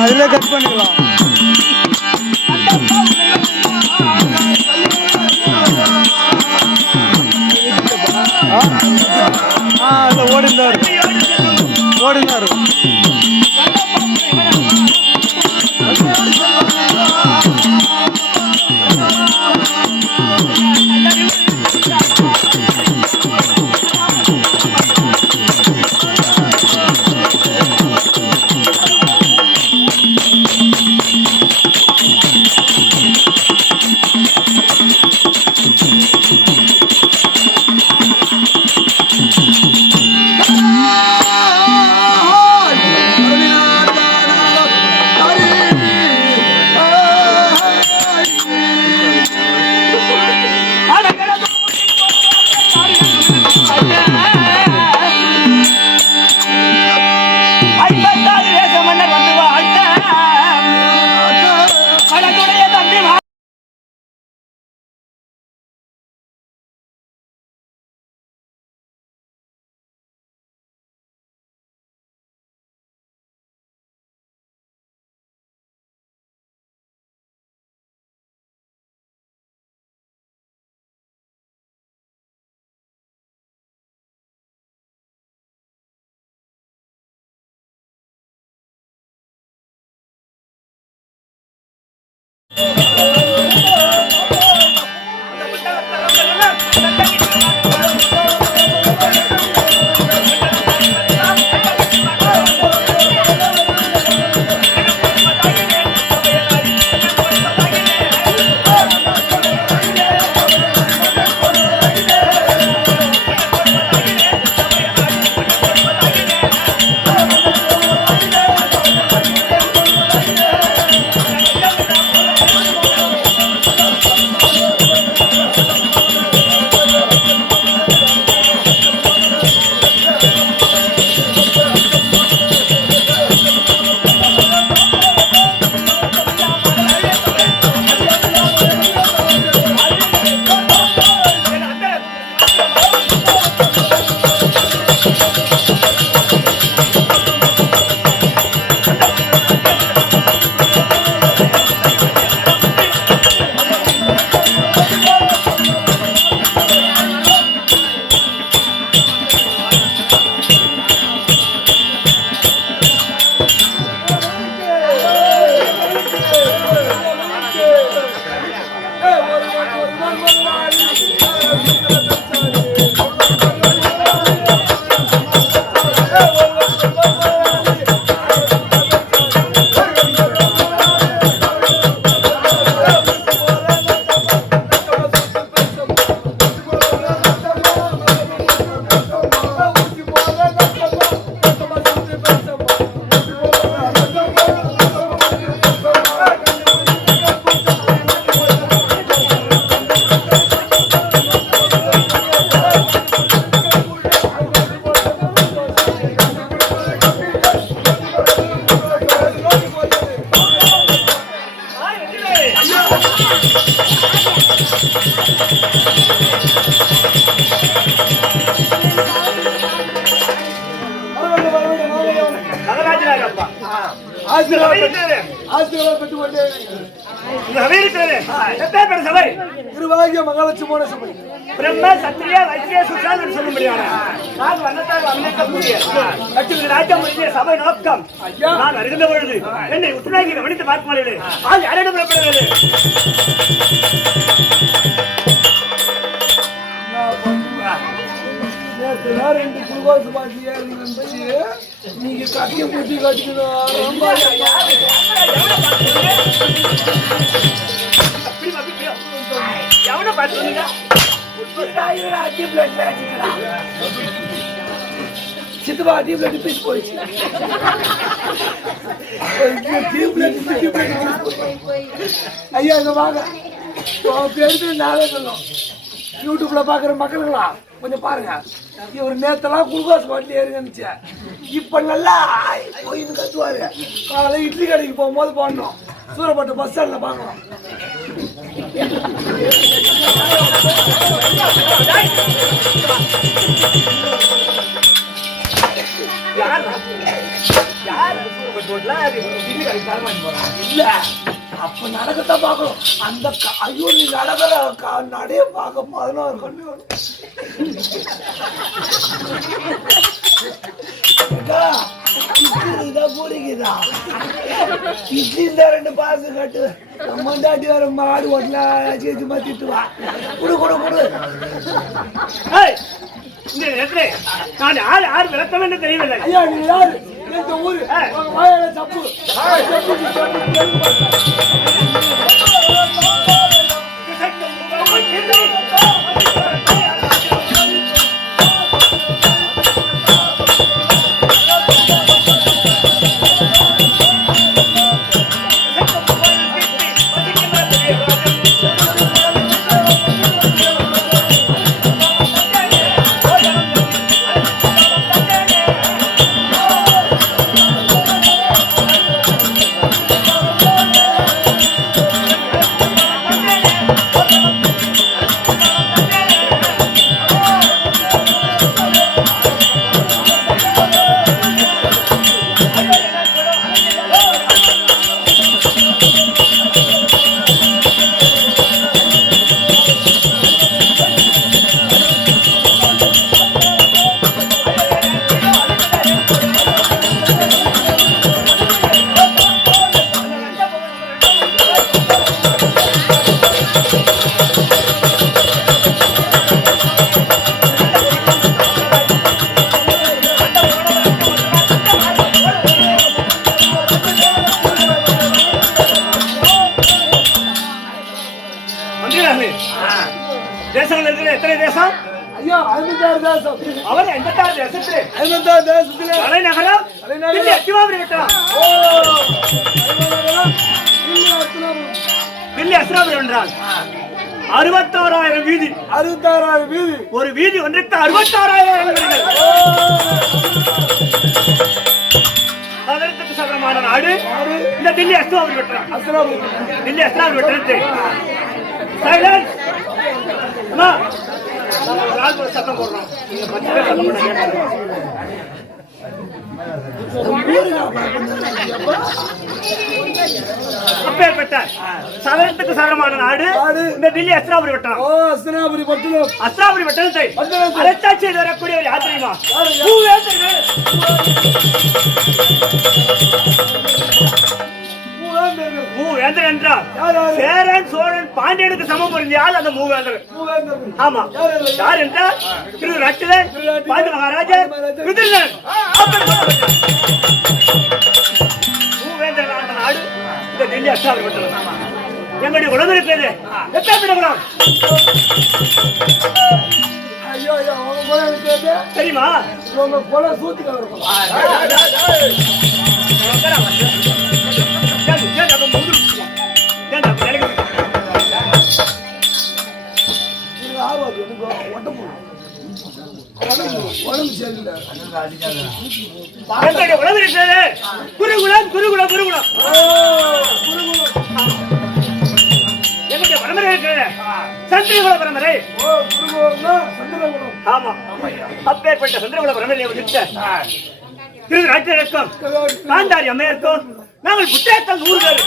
அதுல கட் பண்ணிக்கலாம். ஓடினாரு ஆசீர்வாதம் பெற்று கொண்டே சபை திருவாகிய மகாலட்சுமி சபை பிரம்ம சத்திரிய வைத்திய சுசாதன் சொல்ல முடியாது நான் வண்ணத்தால் அமைக்கக்கூடிய கட்சியின் ராஜ்யம் முடிய சபை நோக்கம் நான் அறிந்த பொழுது என்னை உத்தரவாகி கவனித்து பார்ப்பாளே அது யாரிடம் புறப்படுகிறது ரெண்டு குளுக்கோஸ் பாட்டி இருந்துச்சு நீங்க கட்டிய புத்தி கட்டிக்கணும் எவனை பார்த்து சித்தப்பா டீ பிளட் பீஸ் போயிடுச்சு ஐயா இங்க வாங்க பேருக்கு நாளே சொல்லும் யூடியூப்ல பாக்குற மக்களுங்களா கொஞ்சம் பாருங்க இவர் நேத்தெல்லாம் குளுக்கோஸ் பாட்டில் ஏறுங்கன்னுச்சு இப்ப நல்லா போயின்னு கத்துவாரு காலையில் இட்லி கடைக்கு போகும்போது பாடணும் சூரப்பட்டு பஸ் ஸ்டாண்ட்ல பாக்கணும் இல்ல அப்ப நடக்கத்தான் பாக்கணும் அந்த ஐயோ நீ நடக்கிற நடைய பார்க்க 16 கண்ணு பூரிக்குதா இட்லி இந்த 2 பாசு கட்டு மண்டாட்டி வர மாடு ஓட்டலாம் சேர்த்து மாத்திட்டுவா குடு குடு குடு நான் யார் யார் விளக்கம் என்று தெரியவில்லை ஐயா நீ யாரு இந்த ஊரு தப்பு எத்தனை தேசம் ஐயா 56 தேசம் அவர் 56 தேசத்திலே 56 தேசத்திலே தலைநகரம் தில்லி அஸ்தினாபுரி வெட்டலாம் தில்லி அஸ்தினாபுரி என்றால் 66000 வீதி 66000 வீதி ஒரு வீதி ஒன்றுக்கு 66000 அதற்கு சகலமான நாடு இந்த தில்லி அஸ்தினாபுரி வெட்டலாம் தில்லி அஸ்தினாபுரி வெட்டத்தை சைலன்ஸ் அம்மா நாலு சத்தம் போடுறோம் நீங்க 10 பேர் சத்தம் அப்பேற்பட்ட சகலத்துக்கு சகலமான நாடு இந்த தில்லி அஸ்தினாபுரி வட்டம். அஸ்தினாபுரி பட்டணம் அஸ்தினாபுரி வட்டத்தை அரசாட்சி செய்து வரக்கூடிய ஒரு யார் தெரியுமா? மூவேந்தர் என்றால் சேரன் சோழன் பாண்டியனுக்கு சமம் புரிஞ்சால் அந்த மூவேந்தர். ஆமா, யார் என்றால் திருநட்டிலன் பாண்டி மகாராஜா விதுரன். மூவேந்தர் ஆண்ட நாடு இந்த டெல்லி அஸ்தினாபுரி பட்டணம். எங்களுடைய உணவு இருக்கிறது எத்தனை தெரியுமா? உங்க கொலை சூத்துக்க குருகுலம் குருகுலம் குருகுலம் எங்களுடைய பரம்பரை இருக்கிறது சந்திரகுல பரம்பரை. ஆமா, அப்பேற்பட்ட சந்திரகுல பரம்பரையை விட்டு திரு ராஜ்யருக்கும் காந்தாரி அம்மையருக்கும் நாங்கள் புத்தகத்தால் 100 பேர்.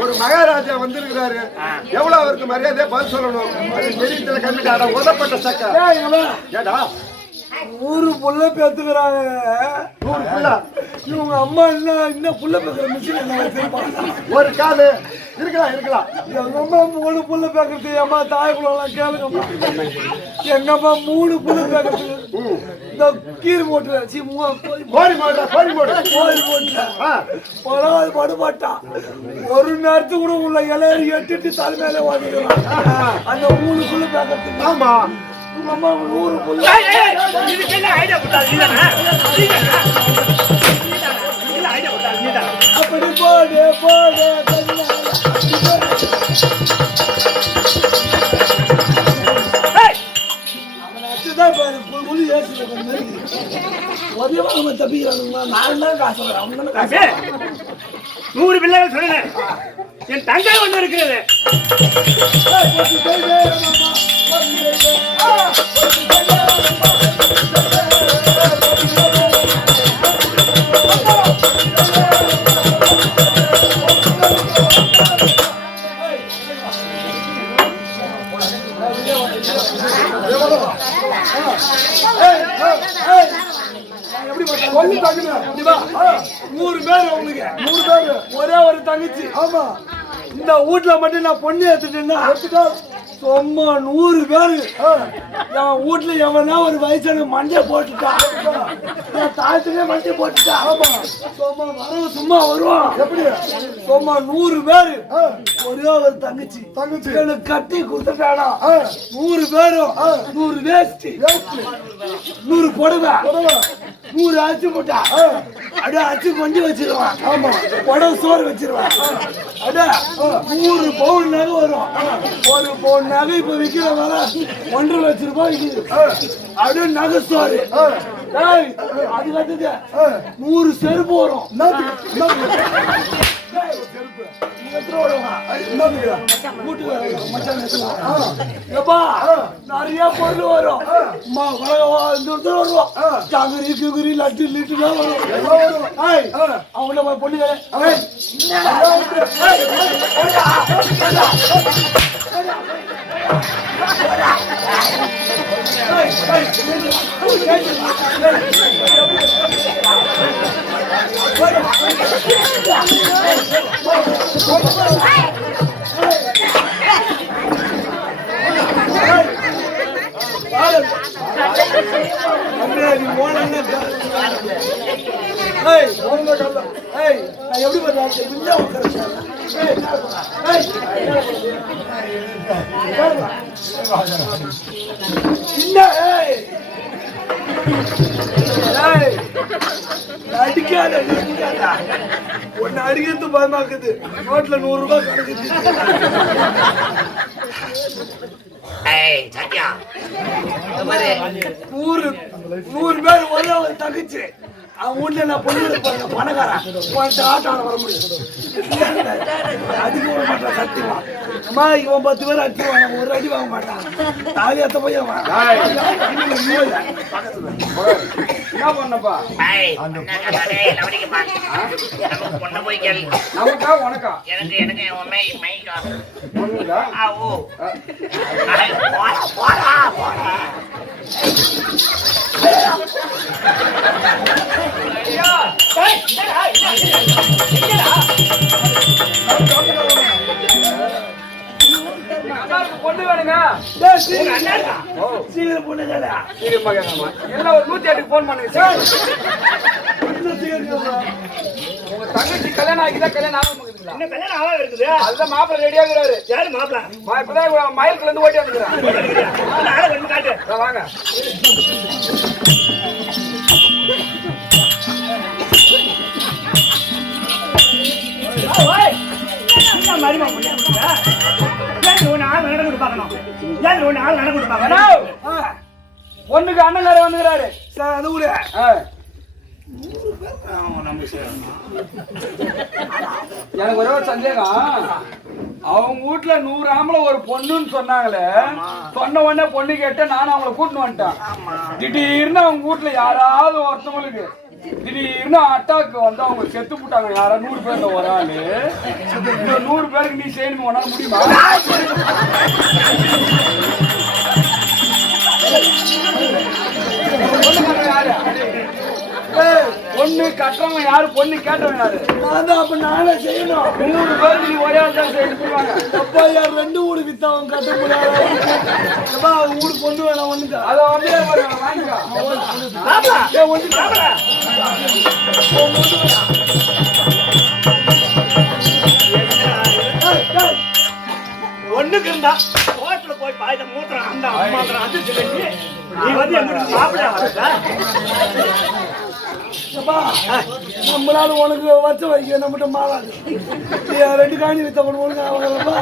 ஒரு மகாராஜா வந்திருக்கிறாரு, எவ்வளவு அவருக்கு மரியாதையா பதில் சொல்லணும். அது பெரிய கம்மிட்டாடா உதப்பட்ட சக்கா. ஏடா 100 புள்ள பேத்துக்கிறாங்க. 100 புள்ள. இவங்க அம்மா இன்னும் புள்ள பேசுற மிஷின் என்ன வச்சிருப்பாங்க. ஒரு காலு இருக்கலாம். எங்க அம்மா 3 புள்ள பேக்கிறது. அம்மா தாய்க்குள்ள கேளுங்கம்மா. எங்க அம்மா 3 புள்ள பேக்கிறது. இந்த கீரி போட்டு கோழி போட்டு பரவாயில்ல படுபாட்டான். ஒரு நேரத்துக்கு கூட உள்ள இலையை எட்டுட்டு தலைமையில வாங்கிக்கலாம். அந்த 3 புள்ள பேக்கிறது. ஆமா, உங்க அம்மா 100 புள்ள. இதுக்கு என்ன ஐடியா கொடுத்தாரு? நீதானே? அப்படி போடு தப்பிக்கிறானுங்களா? நான் தான் காசு அவங்க 100 பிள்ளைகள் சொல்லுங்க. என் தங்கை ஒண்ணு இருக்கிறது. எப்படி 100 பேர் அவங்களுக்கு 100 பேர் ஒரே ஒரு தங்கச்சி. ஆமா, இந்த வீட்டுல மட்டும் நான் பொண்ணு எடுத்துட்டேன்னா சும்மா 100 பேரு என் வீட்டுல எவனா ஒரு வயசான மண்டை போட்டுட்டான். என் தாயத்துக்கே மண்டை போட்டுட்டான். ஆமா, சும்மா வரவு சும்மா வருவான். எப்படி சும்மா 100 பேரு ஒரே ஒரு தங்கச்சி எனக்கு கட்டி கொடுத்துட்டானா. 100 பேரும் 100 வேஸ்ட் 100 புடவை 100 அரிசி போட்டா அப்படியே அரிசி கொஞ்சி வச்சிருவான். ஆமா, புடவை சோறு வச்சிருவான். அப்படியே 100 பவுன் நகை வரும். ஒரு பவுன் நகை இப்ப விக்கிற வர 1.5 லட்சம் ரூபாய் விக்குது. அப்படியே நகை சோறு. அதுக்கு அடுத்தது 100 செருப்பு வரும். நிறைய பொருள் வரும். ஜாங்கிரி கிகுரி லட்டு லிட்டு வரும். அவங்க பொண்ணு எப்படி அடிக்காத ஒன்னு அடிக்கிறது பயமாக்குது. நோட்ல 100 ரூபாய் கிடைக்குது. நூறு பேர் ஒரே ஒரு தங்கச்சி. அவன் வீட்டுல நான் பொண்ணு எடுப்பாங்க பணக்காரன் ஆட்டான வர முடியும். அடிக்க விட மாட்டான் சத்தியமா. அம்மா இவன் 10 பேர் அடிச்சுவான், ஒரு அடி வாங்க மாட்டான். தாலி அத்த போய் என்ன பண்ணப்பா நமக்கா உனக்கா எனக்கு பொண்ணு வேணுங்க. சீக்கிரம் பொண்ணு எல்லாம் ஒரு 108க்கு போன் பண்ணுங்க. உங்க தங்கச்சி கல்யாணம் ஆகிதான் கல்யாணம் ஆகுதுங்களா? என்ன கல்யாணம் ஆக இருக்குது? அதுதான் மாப்பிள்ளை ரெடியா இருக்கிறாரு. யாரு மாப்பிள்ளை? இப்பதான் மயிலுக்குல இருந்து ஓட்டி வந்துக்கிறேன். காட்டு வாங்க. பொண்ணுக்கு அண்ணங்கார வந்துக்கிறாரு. சார் அது கூட எனக்கு ஒரே ஒரு சந்தேகம். அவங்க வீட்டுல 100 ஆம்பளை ஒரு பொண்ணுன்னு சொன்னாங்களே, சொன்ன உடனே பொண்ணு கேட்டு நானும் அவங்கள கூட்டின்னு வந்துட்டேன். திடீர்னு அவங்க வீட்டுல யாராவது ஒருத்தவங்களுக்கு திடீர்னு அட்டாக்கு வந்து அவங்க செத்து போட்டாங்க. யாரா 100 பேர்ல ஒரு ஆளு. இந்த 100 பேருக்கு நீ செய்யணும் உன்னால முடியுமா? பொண்ணு கட்டுறவங்க யாரு, பொண்ணு கேட்டவங்க யாரு? நான் தான். அப்ப நானே செய்யணும். 100 பேருக்கு நீ ஒரே ஆள் தான் செய்யணும். அப்பா யார் 2 வீடு வித்தவன் கட்ட முடியாது. அவங்க வீடு பொண்ணு வேணாம் ஒண்ணுங்க. அதை வந்து வாங்கிக்கோ. ஒண்ணுக்கு இருந்தா கோயத்துல போய் பாய்த மூத்திரம் அந்த அம்மாத்திரம் அது சொல்லி நீ வந்து எங்களுக்கு மாப்பிள்ளை வரல. நம்மளால உனக்கு வச்ச வைக்க நம்மகிட்ட மாறாது. 2 காணி வித்த ஒண்ணு அவங்கப்பா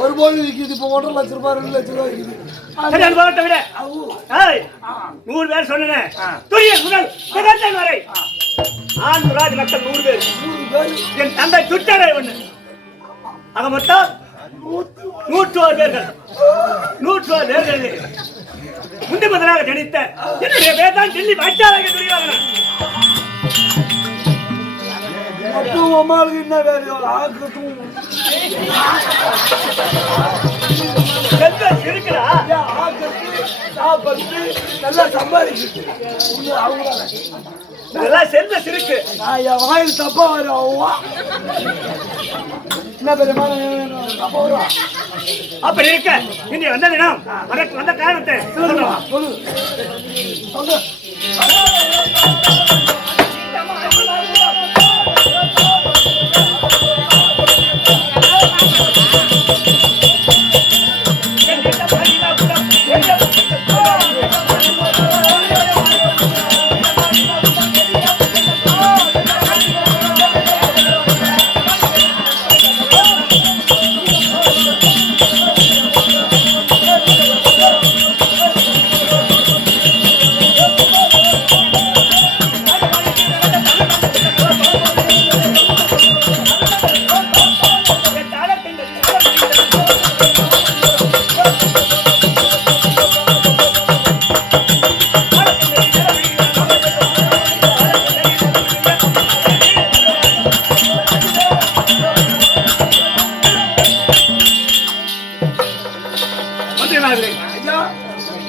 ஒரு போல் விற்கிது. இப்ப 1.5 லட்சம் ரூபாய் 2 லட்சம் ரூபாய் விற்கிது. 100 பேர் சொன்னேன். துரிய முதல் பிரதேசம் வரை ஆந்திராஜ் மக்கள் 100 பேர். என் தந்தை சுட்டாரே ஒண்ணு. ஆக மொத்தம் 101 பேர்கள். 101 பேர்கள் முந்தி முதலாக ஜனித்த என்னுடைய பேர் தான் டெல்லி பாட்சாராக துரியோதனன். அப்பவும் அம்மாவுக்கு என்ன வேறு ஆக்கட்டும் இருக்குடா. சாப்பிட்டு நல்லா சம்பாதிக்கிட்டு அவங்க இதெல்லாம் செல்வ சிறுக்கு. நான் என் வாயில் தப்பா வரும். அவ்வா என்ன பெரியமா தப்பா வருவா. அப்படி இருக்க இனி வந்த தினம் அதற்கு வந்த காரணத்தை சொல்லுவா. சொல்லு சொல்லு.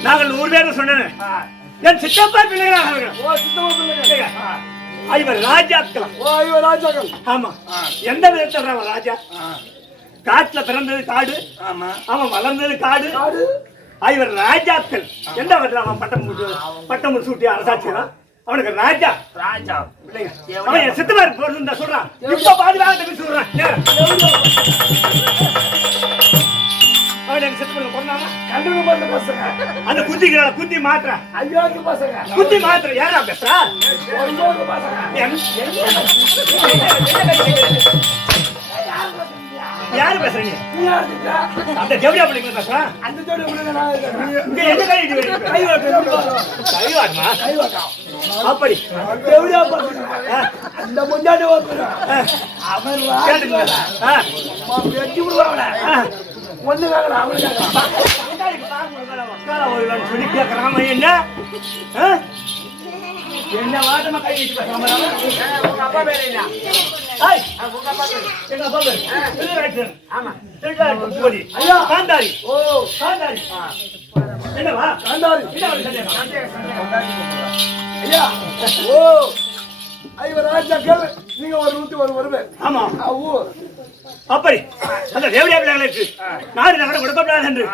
நாங்கள் 100 பேர் சொன்னேன். என் சித்தப்பா பிள்ளைகளாக ஐவர் ராஜாக்கள். ராஜாக்கள். ஆமா. எந்த விதத்தில் ராஜா? காட்டுல பிறந்தது காடு, அவன் வளர்ந்தது காடு. ஐவர் ராஜாக்கள். எந்த விதத்தில் அவன் பட்டம் சூட்டி அரசாட்சிதான் அவனுக்கு ராஜா. ராஜா அவன் என் சித்தப்பா போறது சொல்றான். இப்ப பாதுகாத்து சொல்றான். அந்த குத்தி மாத்திர குத்தி மாத்திர யாரா பேசுறா? யாரு பேசுறீங்க? அந்த ஜவுளியா பிள்ளைங்க பேசுறான். அப்படி அந்த முன்னாடி ஒண்ணு சொல்லி கேட்கறாம என்ன என்ன வாதமா கை வச்சு அப்பா பேர் என்ன? எங்க அப்பா பேர் ஆமா ஐயா காந்தாரி. ஓ காந்தாரி என்னவா காந்தாரி ஐயா. ஓ ஐவர் ராஜாக்கள். நீங்க ஒரு 101 வருவேன். ஆமா. அப்படி அந்த தேவடியா பிள்ளைகளுக்கு நாடு நகரம் கொடுக்கப்படாது என்று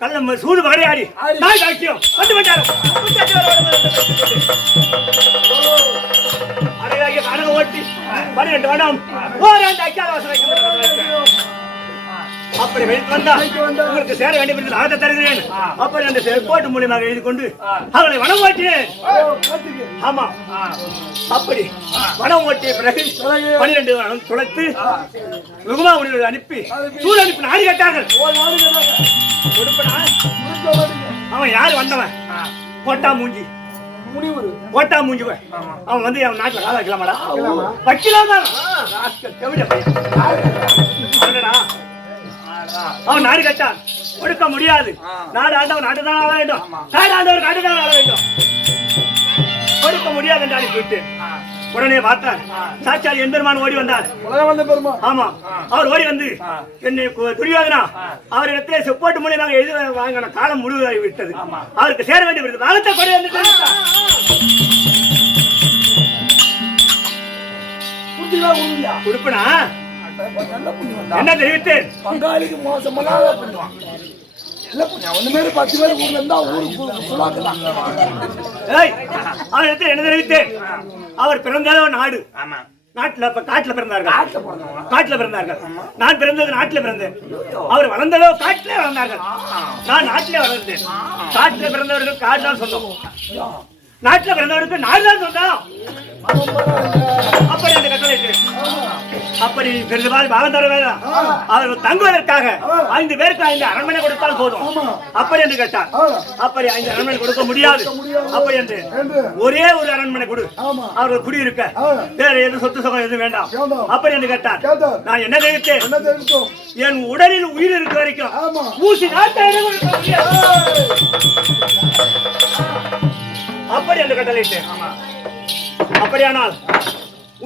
கள்ளம் சூடு வரையாடி நாய் காட்சியம் வந்து விட்டாரும். அடையாகிய கனவு ஓட்டி 12 வருடம் ஓராண்டு அக்கியாவாசம் அப்படி வைத்து வந்தா உங்களுக்கு சேர வேண்டிய ஆகத்தை தருகிறேன். அப்படி அந்த கோட்டு மூலியமாக எழுதி கொண்டு அவளை வனம் ஓட்டினேன். ஆமா. அப்படி வனம் ஓட்டிய பிறகு 12 வனம் துளைத்து ருகுமா உணவு அனுப்பி சூழ் அனுப்பி நாடு கேட்டார்கள். அவன் யாரு வந்தவன்? பொட்டா மூஞ்சி முனிவர் ஓட்டா மூஞ்சுவன் அவன் வந்து அவன் நாட்டுல கால வைக்கலாமாடா வைக்கலாமா அவன் நாடு கட்டான் கொடுக்க முடியாது. நாடு ஆண்டவன் நாடு தான் ஆள வேண்டும், நாடு ஆண்டவர் நாடு தான் ஆள வேண்டும். கொடுக்க முடியாது என்று அனுப்பிவிட்டு உடனே பார்த்தார். சாட்சால் எம்பெருமான் ஓடி வந்தார். ஆமா, அவர் ஓடி வந்து என்னை துரியோதனா அவரிடத்திலே செப்போட்டு மூலியமாக எழுதி வாங்கின காலம் முழுவதாகி விட்டது. அவருக்கு சேர வேண்டிய வாகத்தை கொண்டு வந்து கொடுப்பனா என்ன தெரிவித்தேன்? பங்காளிக்கு மோசமெல்லாம் பண்ணுவான். ஒண்ணுமே 10 பேர் ஊர்ல இருந்தா ஊருக்கு சொல்லாக்கலாம். அவரிடத்தில் என்ன தெரிவித்தேன்? அவர் பிறந்ததோ நாடு, நாட்டுல காட்டுல பிறந்தார்கள். காட்டுல பிறந்தார்கள். நான் பிறந்தது நாட்டுல பிறந்தேன். அவர் வளர்ந்ததோ காட்டிலே வளர்ந்தார்கள். நான் நாட்டிலே வளர்ந்தேன். காட்டுல பிறந்தவர்கள் காடு தான் சொந்தம், நாட்டுல பிறந்தவருக்கு நாடு தான் சொந்தம். அப்படி அந்த கட்டளை அப்படி பெருமாள் பாகம் தர வேண்டாம். அவர்கள் தங்குவதற்காக 5 பேருக்கு 5 அரண்மனை கொடுத்தால் போதும். அப்படி என்று கேட்டார். அப்படி 5 அரண்மனை கொடுக்க முடியாது. அப்படி என்று ஒரே ஒரு அரண்மனை கொடு, அவர்கள் குடியிருக்க, வேற எதுவும் சொத்து சுகம் எதுவும் வேண்டாம். அப்படி என்று கேட்டார். நான் என்ன தெரிவித்தேன்? என் உடலில் உயிர் இருக்க வரைக்கும் ஊசி நாட்டை அப்படி என்று கட்டளையிட்டேன். அப்படியானால்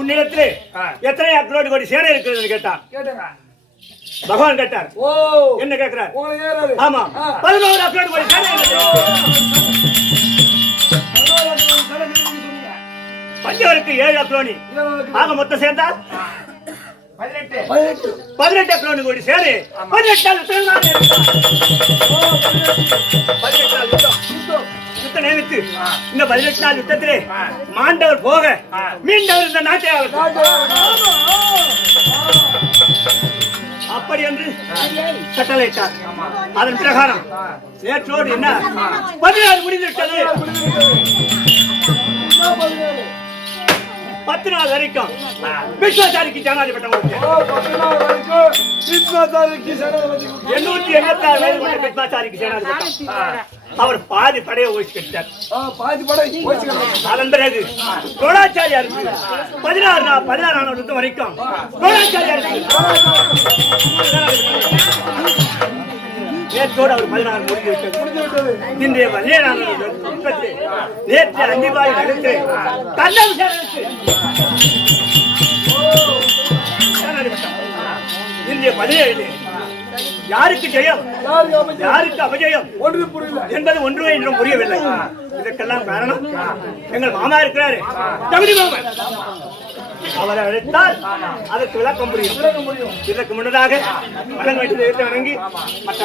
உன்னிடத்திலே எத்தனை அக்ரோடு கோடி சேனை இருக்கிறது கேட்டார். பகவான் கேட்டார். என்ன கேட்கிறார்? ஆமா, 11 அக்ரோடு கோடி சேனை. பஞ்சவருக்கு 7 அக்ரோனி, ஆக மொத்தம் சேர்ந்தால் 18 அக்ரோனி கோடி சேனை. 18 நியமித்து இந்த 18 நாள் யுத்தத்திலே மாண்டவர் போக மீண்டவர் இந்த நாட்டை அப்படி என்று கட்டளையிட்டார். அதன் பிரகாரம் நேற்றோடு என்ன 16 முடிந்துவிட்டது. 10 நாள் வரைக்கும் விஸ்வாச்சாரிக்கு ஜனாதிபட்டம் 886 வயது கொண்ட விஸ்வாச்சாரிக்கு ஜனாதிபட்டம். அவர் பாதி படையை ஓய்ச்சிட்டார். அதன் பிறகு துரோணாச்சாரியாருக்கு 16 வருஷம் வரைக்கும் துரோணாச்சாரியாருக்கு நேற்றோடு அவர் 16 முடிந்துவிட்டது. இன்றைய நேற்று அந்திபாய் நடத்து கண்ணம் இன்றைய 17 யாருக்கு ஜெயம் யாருக்கு அபஜயம் என்பது ஒன்றுமே என்றும் புரியவில்லை. இதற்கெல்லாம் காரணம் எங்கள் மாமா இருக்கிறாரு, தகுதி மாமா. அவரை அழைத்தால் அதற்கு விளக்கம் முடியும். இதற்கு முன்னதாக வழங்க வேண்டியதை வழங்கி மற்ற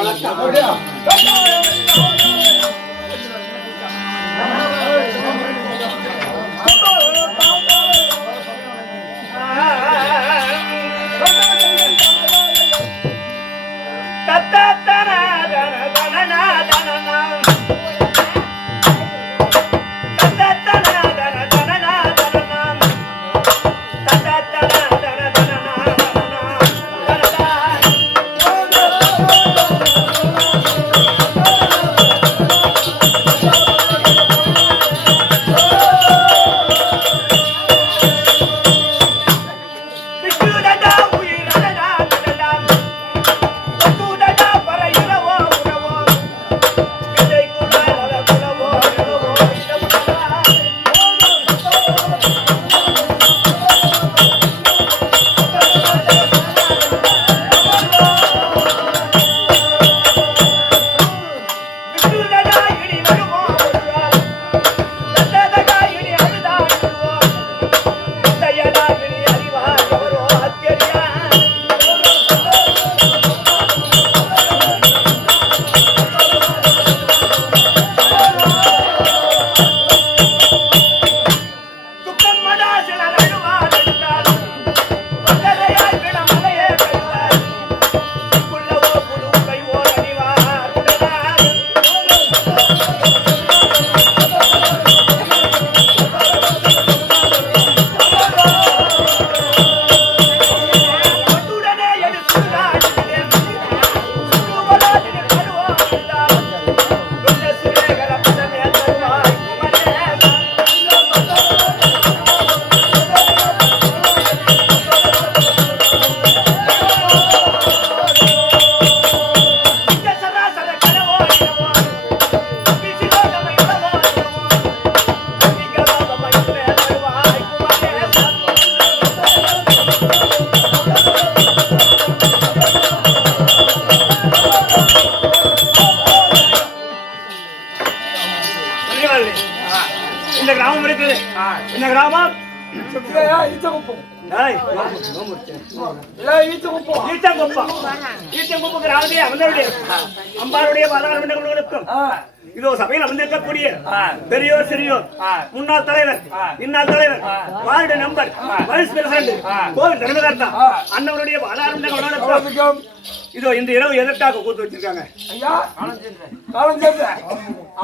இந்த கிராமம் இருக்குது. இந்த கிராமம் ஈச்சகுப்பம் டேய், ஈச்சகுப்பம் ஈச்சங்குப்பம் கிராமத்திலே அமர்ந்தவர்களே, அம்பாருடைய பாதாரவிண்டங்களுக்கும் இதோ சபையில் அமர்ந்திருக்கக்கூடிய பெரியோர் சிறியோர், முன்னாள் தலைவர், இன்னாள் தலைவர், வார்டு நம்பர், வைஸ் பிரசிடண்ட், கோவில் தர்மகர்த்தா அண்ணவருடைய பாதாரவிண்டங்களுக்கும் இதோ இந்த இரவு எதற்காக கூத்து வச்சிருக்காங்க? ஐயா காலம் சென்ற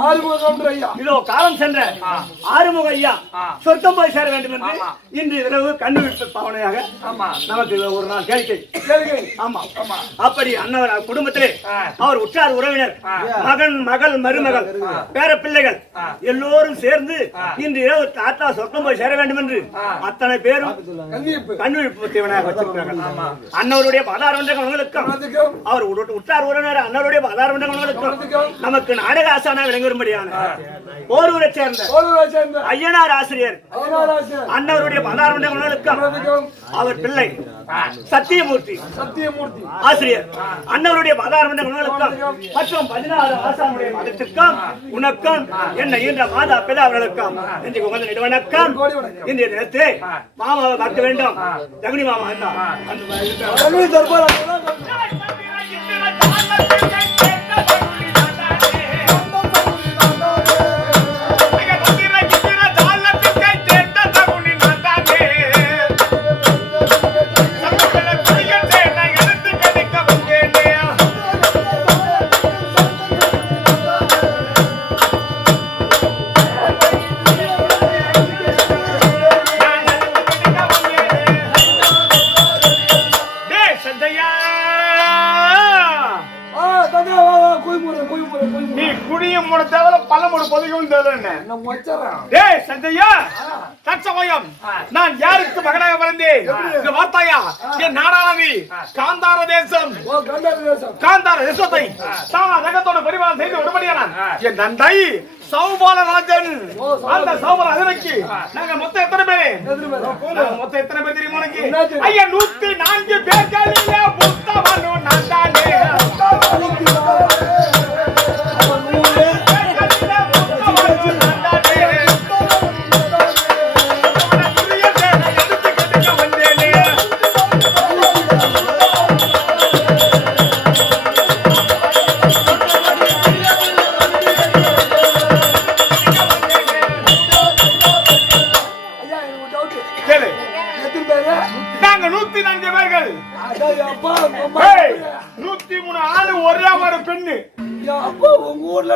ஆறுமுக கவுண்டர் ஐயா, இதோ காலம் சென்ற ஆறுமுக ஐயா சொர்க்கம் போய் சேர வேண்டும் என்று இன்று இரவு கண்டுபிடிப்பு பாவனையாக நமக்கு ஒரு நாள் கேள்வி. ஆமா, அப்படி அண்ணவர் குடும்பத்திலே அவர் உற்றார் உறவினர், மகன், மகள், மருமகள், பேர பிள்ளைகள் எல்லோரும் சேர்ந்து இன்று இரவு தாத்தா சொர்க்கம் போய் சேர வேண்டும் என்று அத்தனை பேரும் கண்டுபிடிப்பு தீவனாக வச்சிருக்கிறாங்க. அண்ணவருடைய பாதாரவண்டங்களுக்கும் அவர் உற்றார் உறவினர் அண்ணவருடைய பாதாரவண்டங்களுக்கும் நமக்கு நாடக ஆசானா விளங்கும்படியான ஓரூரை சேர்ந்த ஐயனார் ஆசிரியர் அண்ணவருடைய பாதாரவண்டங்களுக்கும் அவர் பிள்ளை சத்தியமூர்த்தி ஆசிரியர் அண்ணவருடைய பாதாரவண்டங்களுக்கும் மற்றும் 16 ஆசானுடைய மதத்திற்கும் உனக்கும் என்ன என்ற மாதா பிதா அவர்களுக்கும் இன்றைக்கு உங்கள் நிறுவனக்கம் இன்றைய தினத்தை மாமாவை பார்க்க வேண்டும். ஜெகனி மாமா நான் யாருக்கு மகனாக பிறந்தேன்? இந்த வார்த்தையா என் நாடானது காந்தார தேசம், காந்தார தேசத்தை ரகத்தோடு பரிமாணம் செய்து ஒருபடியானான் என் தந்தை சௌபாலராஜன். அந்த சௌபாலராஜனுக்கு நாங்க மொத்தம் எத்தனை பேரு? மொத்தம் எத்தனை பேர் தெரியுமா உனக்கு? ஐயா 104 பேர்களிலே புத்தவனும் நான் தானே. நாங்க 104 பேர்கள், 103 ஆளு, ஒரே ஒரு பெண்ணு. அப்பா உங்க ஊர்ல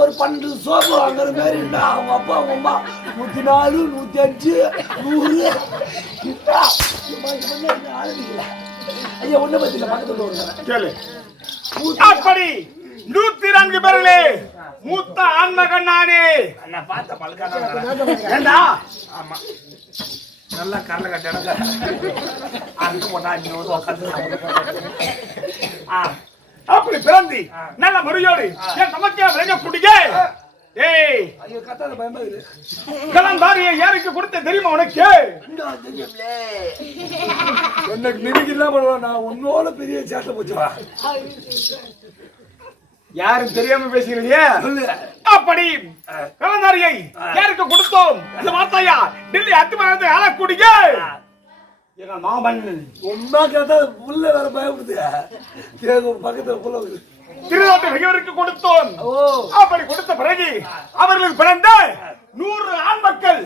ஒரு 12 சோப்பு வாங்குற மாதிரி அவங்க அப்பா அவங்க அம்மா 104 105 100 ஐயா ஒண்ணு பத்தில பக்கத்துல கேளு. அப்படி 104 பேர்களே மூத்த ஆண்மகன் நானே. நான் பார்த்த பல்கான ஏண்டா? ஆமா நல்லா கரல கட்டடங்க அங்க போனா இன்னொரு உட்கார்ந்து அப்படி பிறந்தி நல்ல மரியாதை என் நமக்கே விளங்க குடிங்க. ஏய் ஐயோ கத்தாத பயமா இருக்கு. கலந்தாரியை யாருக்கு கொடுத்த தெரியுமா உனக்கு? எனக்கு நினைக்கலாம் பண்ணுவேன். நான் உன்னோட பெரிய சேட்டை போச்சுவா. யாரும் தெரியாம பேசுகிறீங்க. அப்படி கலந்தாரியை யாருக்கு கொடுத்தோம்? இந்த வார்த்தையா டெல்லி அத்துமணத்தை ஆளக்கூடிய எங்கள் மாமன். உண்மை கேட்டா புள்ள வேற பயப்படுது. பக்கத்துல புள்ள திருநாட்டு மிகவருக்கு கொடுத்தோம். அப்படி கொடுத்த பிறகு அவர்களுக்கு பிறந்த 100 ஆண் மக்கள்,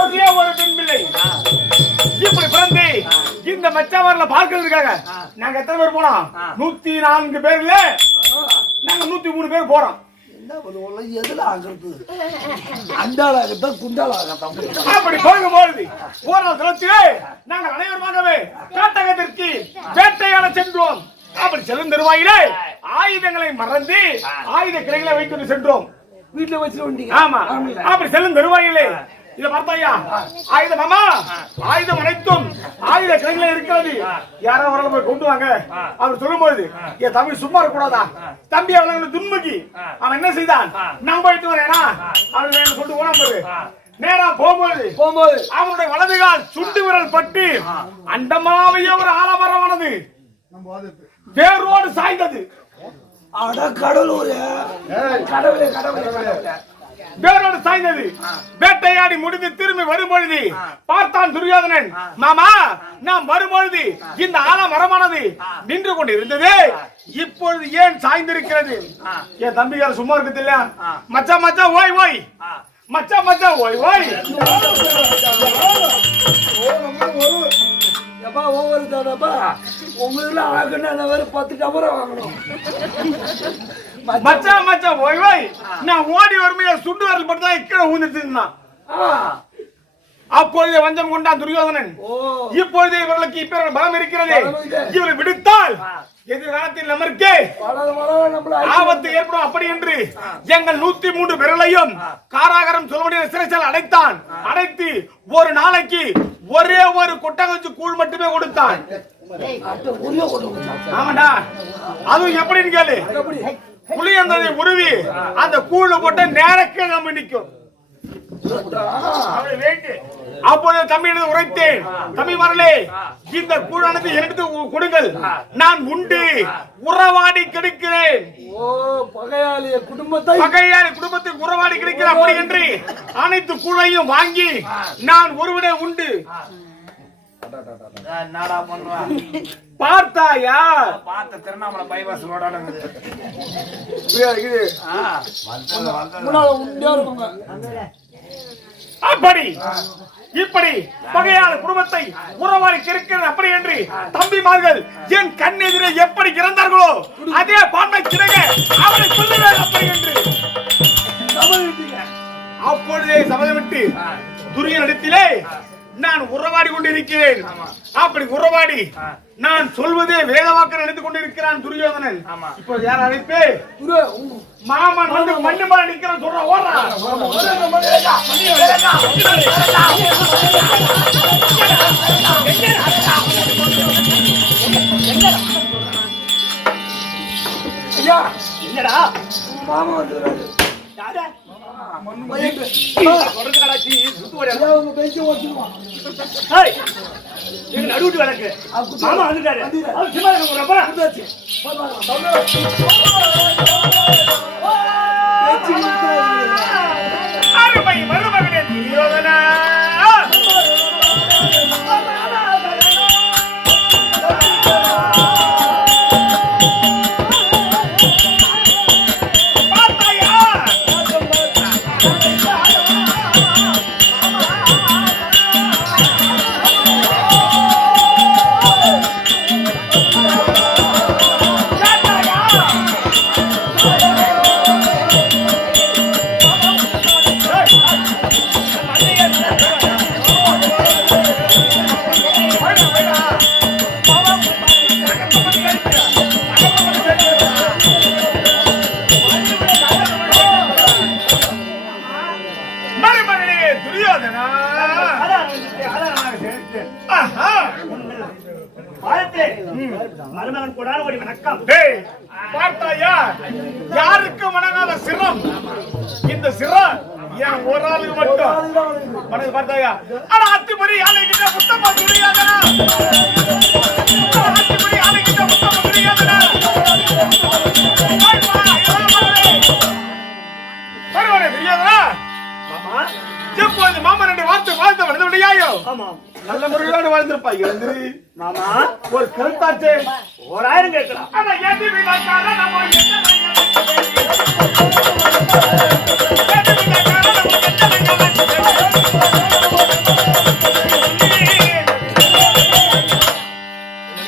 ஒரே ஒரு பெண் பிள்ளை. இப்படி பிறந்து இந்த மச்சாவர்ல பார்க்கிறதுக்காக நாங்க எத்தனை பேர் போனோம்? 104 பேர்ல நாங்க 103 பேர் போறோம். எதுல ஆகிறது? அண்டாளாகத்தான் குண்டாளாகத்தான். அப்படி போகும்போது போன தளத்திலே நாங்கள் அனைவருமாகவே காட்டகத்திற்கு வேட்டையாட சென்றோம். அப்படி செல்லும் தருவாயிலே ஆயுதங்களை மறந்து ஆயுத கிளைகளை வைத்து சென்றோம். வீட்டுல வச்சு ஆமா. அப்படி செல்லும் தருவாயிலே இத பார்த்தாயா ஆயுதம் மாமா, ஆயுதம் அனைத்தும் ஆயுத கிளைகளை இருக்கிறது. யாரோ அவரை போய் கொண்டு வாங்க அவர் சொல்லும்போது என் தம்பி சும்மா இருக்கக்கூடாதா? தம்பி அவளை துன்முகி அவன் என்ன செய்தான்? நான் போயிட்டு வரேனா அவன் சொல்லிட்டு போனா போது நேரா போகும்போது அவனுடைய வலதுகால் சுண்டு விரல் பட்டு அண்டமாவைய ஒரு ஆலமரமானது வேரோடு சாய்ந்தது. அட கடவுளே, கடவுளே கடவுளே கடவுளே. வேரோடு சாய்ந்தது. வேட்டையாடி முடிந்து திரும்பி வரும்பொழுது பார்த்தான் துரியோதனன், மாமா நாம் வரும்பொழுது இந்த ஆலமரமானது நின்று கொண்டு இருந்தது, இப்பொழுது ஏன் சாய்ந்திருக்கிறது? என் தம்பிக்கார சும்மா இருக்குது இல்லையா? மச்சான் மச்சான் ஓய் ஓய், மச்சான் மச்சான் ஓய் ஓய். ஒவ்வொரு தானப்பா உங்களுக்கு ஆகணும் வேற 10 டபரம் வாங்கணும். மச்சான் மச்சான் ஓய் ஓய். நான் ஓடி வருமையா சுண்டு வரல் மட்டும் தான் கீழே ஊந்துட்டு. அப்பொழுது வஞ்சம் கொண்டான் துரியோதனன். இப்பொழுது இவர்களுக்கு இப்ப பலம் இருக்கிறது, இவரை விடுத்தால் எதிர்காலத்தில் நமக்கு ஆபத்து ஏற்படும். அப்படி என்று எங்கள் 103 பேர்களையும் காராகாரம் சொல்ல முடியாத சிறைச்சாலை அடைத்தான். அடைத்து ஒரு நாளைக்கு ஒரே ஒரு கொட்டகச்சு கூழ் மட்டுமே கொடுத்தான். ஆமாண்டா, அதுவும் எப்படின்னு கேளு. புளியந்ததை உருவி அந்த கூழ் போட்ட நேரಕ್ಕೆ நம்ம நிற்கும். அப்பொழுது தம்பி உரைத்தேன், தம்பி வரலே இந்த கூழானது எடுத்து கொடுங்கள், நான் உண்டு உறவாடி கிடைக்கிறேன். பகையாளி குடும்பத்தை உறவாடி கிடைக்கிறேன். அப்படி என்று அனைத்து கூழையும் வாங்கி நான் ஒருவனே உண்டு. என்னடா பண்ணுவா? பார்த்தாயா? பார்த்த திருவண்ணாமலை பைபாஸ் ரோட அப்படி இப்படி பகையாளர் குடும்பத்தை உறவாடி கிடைக்கிறது. அப்படி என்று தம்பிமார்கள் என் கண்ணெதிரே எப்படி இறந்தார்களோ அதே பாண்டை கிடங்க அவரை சொல்லுவேன். அப்படி என்று அப்பொழுதே சபதமிட்டு துரியனிடத்திலே நான் உறவாடி கொண்டிருக்கிறேன். அப்படி உறவாடி நான் சொல்வதே வேதவாக்க நினைத்து கொண்டிருக்கிறான் துரியோதனன். இப்போ யார் அழைப்பே? மாமன் வந்து மண்ணு மேல நிக்கிற சொல்ற ஓடுறா. என்னடா மாமா வந்து நடுவுட்டு வழக்கு மாமா வந்துட்டாரு. அருமை மருமகனே துரியோதனா, மருமகன் கூட ஒரு வணக்கம். பார்த்தாயா? யாருக்கு வணங்காத சிரம் இந்த சிரம் ஏன் ஒரு ஆளுக்கு மட்டும் பார்த்தாயா? ஆனா அத்துமணி ஆலைகிட்ட முத்தமா துரியோதனா, அத்துமணி ஆலைகிட்ட முத்தமா துரியோதனா. பரவாயில்லை துரியோதனா, எப்போது மாமன் ரெண்டு வார்த்தை வாழ்த்து வந்து விடையாயோ? நல்ல முறையோடு வாழ்ந்திருப்பாய். எழுந்திரு மாமா, ஒரு கருத்தாச்சு 1000 கேட்கலாம். ஆனா எது வினாக்கார நம்ம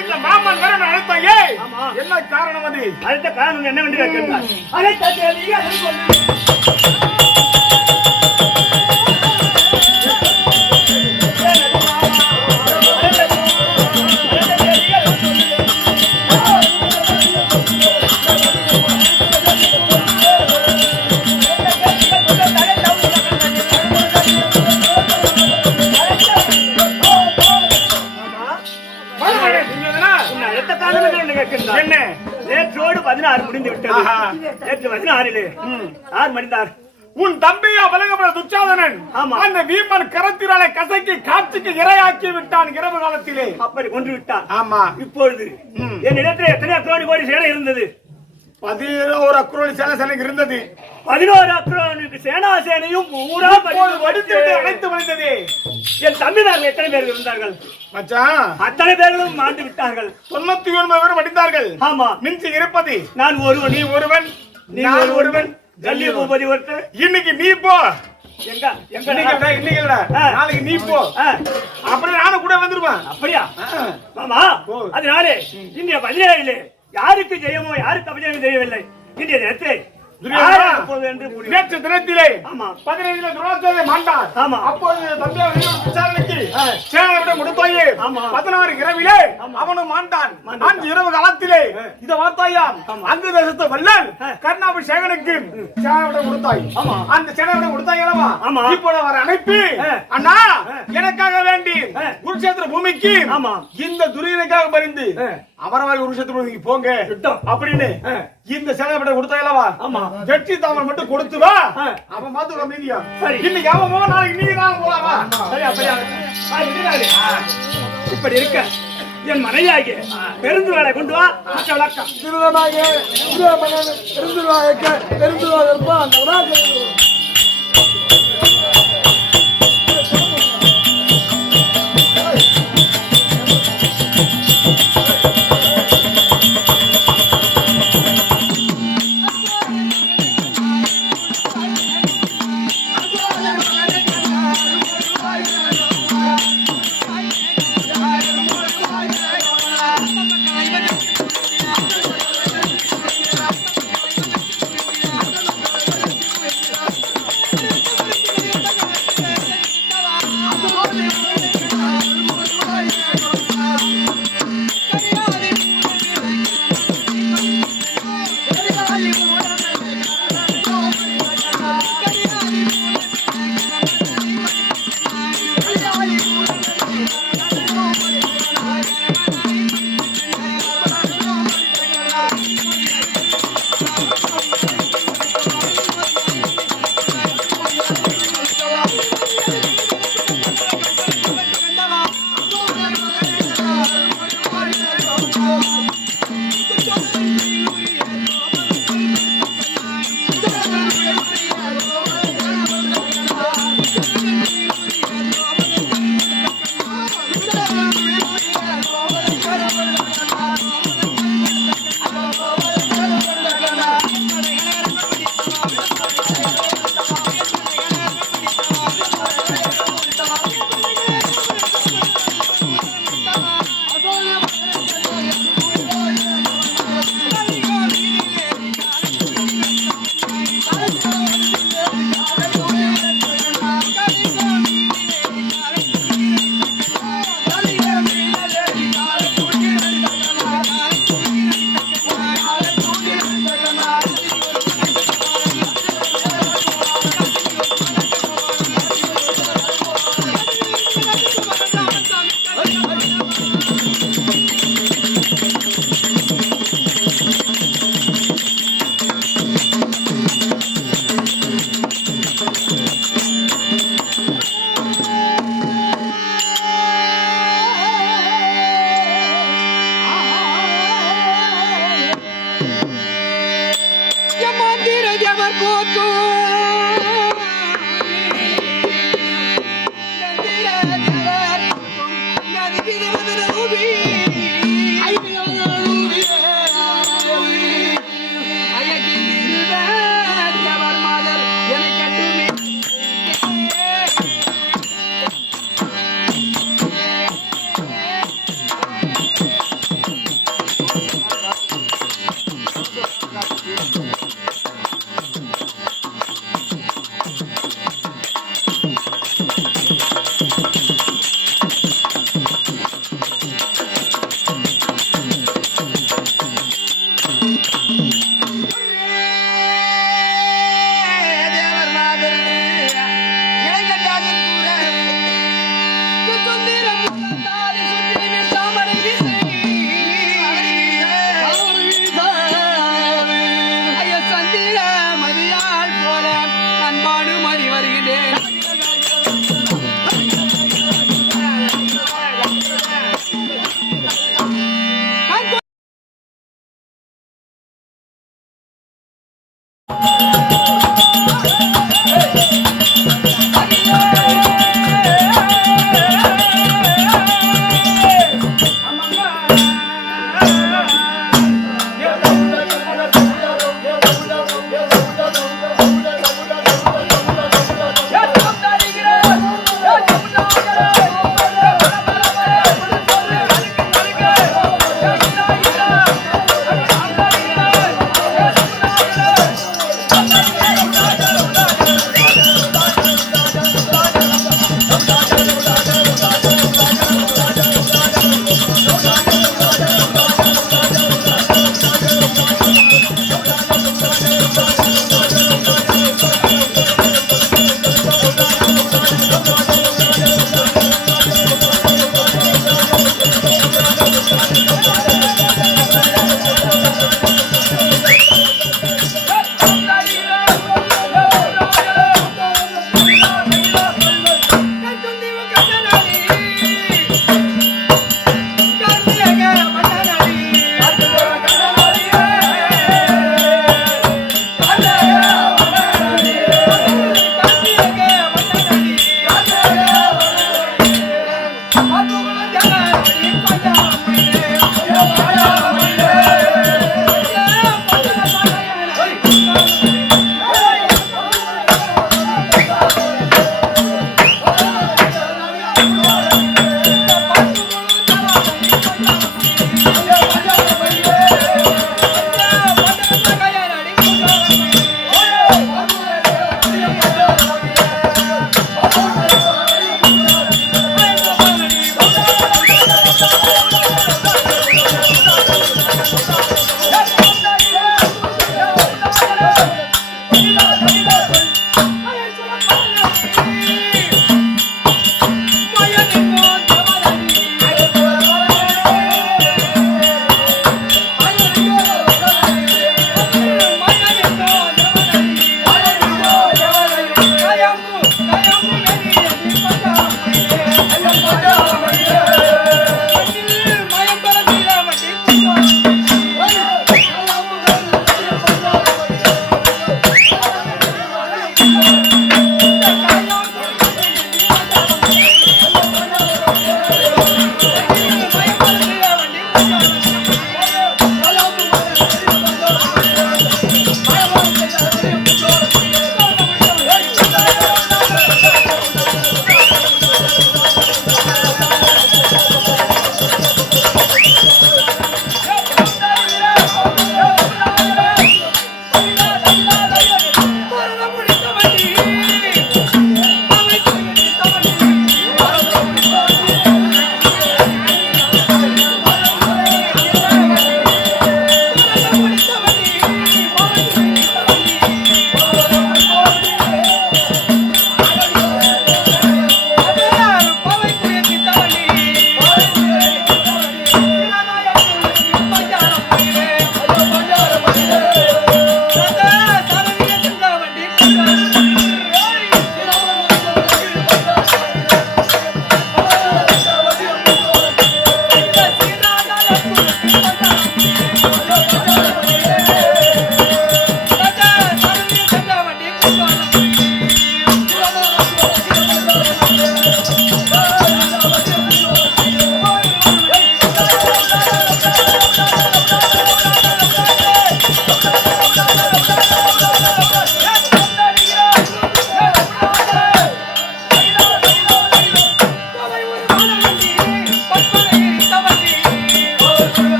இந்த மாமன் வர அழைத்தாயே, என்ன காரணம்? அது அடுத்த காரணம் என்னவென்று கேட்கிறார். அழைத்த தேதியை என்ன? நேற்றோடு 16 முடிந்து விட்டது. நேற்று 16 யார் மடிந்தார்? உன் தம்பியா வலங்கப்பட துச்சாதனன். அந்த வீமன் கரத்தினாலே கசக்கி காட்சிக்கு இரையாக்கி விட்டான் இரவு காலத்திலே. அப்படி கொன்று விட்டான். ஆமா. இப்பொழுது என்னிடத்தில் எத்தனையோ கோடி கோடி சேலை இருந்தது. 11 அக்ரோனி சேனைக்கு இருந்தது. 11 அக்ரோனுக்கு சேனாசேனையும் பூரா வடித்து அனைத்து மனிதது. என் தம்பிதார்கள் எத்தனை பேர் இருந்தார்கள் மச்சான்? அத்தனை பேர்களும் மாண்டு விட்டார்கள். 99 பேர் வடித்தார்கள். ஆமா, மிஞ்சி இருப்பது நான் ஒருவன். நீ ஒருவன், நான் ஒருவன், ஜல்லி பூபதி ஒருத்தர். இன்னைக்கு நீ போ. எங்க எங்க இன்னைக்கு நாளைக்கு நீ போ. அப்புறம் நானும் கூட வந்துருவேன். அப்படியா மாமா? அதனாலே இந்திய 17 யாருக்கு ஜெயமோ யாருக்கு அபஜயம் தெரியவில்லை. இந்திய நேரத்தை நேற்று தினத்திலே 15 துரோகத்தை மாண்டார். அப்போது தந்தையார் விசாரணைக்கு சேனையிடம் கொடுத்தாயே. 16 இரவிலே அவனும் மாண்டான். 5 இரவு காலத்திலே இத வார்த்தாயா அங்கு தேசத்து வல்லன் கர்ணாபிஷேகனுக்கு சேனையிடம் கொடுத்தாய். அந்த சேனையிடம் கொடுத்தாய் அல்லவா? இப்போ அவர் அனுப்பி அண்ணா எனக்காக வேண்டி குருஷேத்திர பூமிக்கு இந்த துரியனுக்காக பரிந்து அவரவாக குருஷேத்திர பூமிக்கு போங்க அப்படின்னு இந்த சேனையிடம் கொடுத்தாய் அல்லவா? வெற்றி தாமன் மட்டும் கொடுத்து வா, அவன் மாத்து மீதியா. இன்னைக்கு அவன் போவா, நாளைக்கு நீ நான் போலாமா? இப்படி இருக்க என் மனைவியாகிய பெருந்துவாளை கொண்டு வா. விளக்கம் திருவிழமாக பெருந்துவாக இருப்பா அந்த உடாக்கள்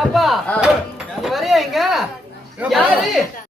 ஏப்பா, நீ வரையா இங்க? யாரு?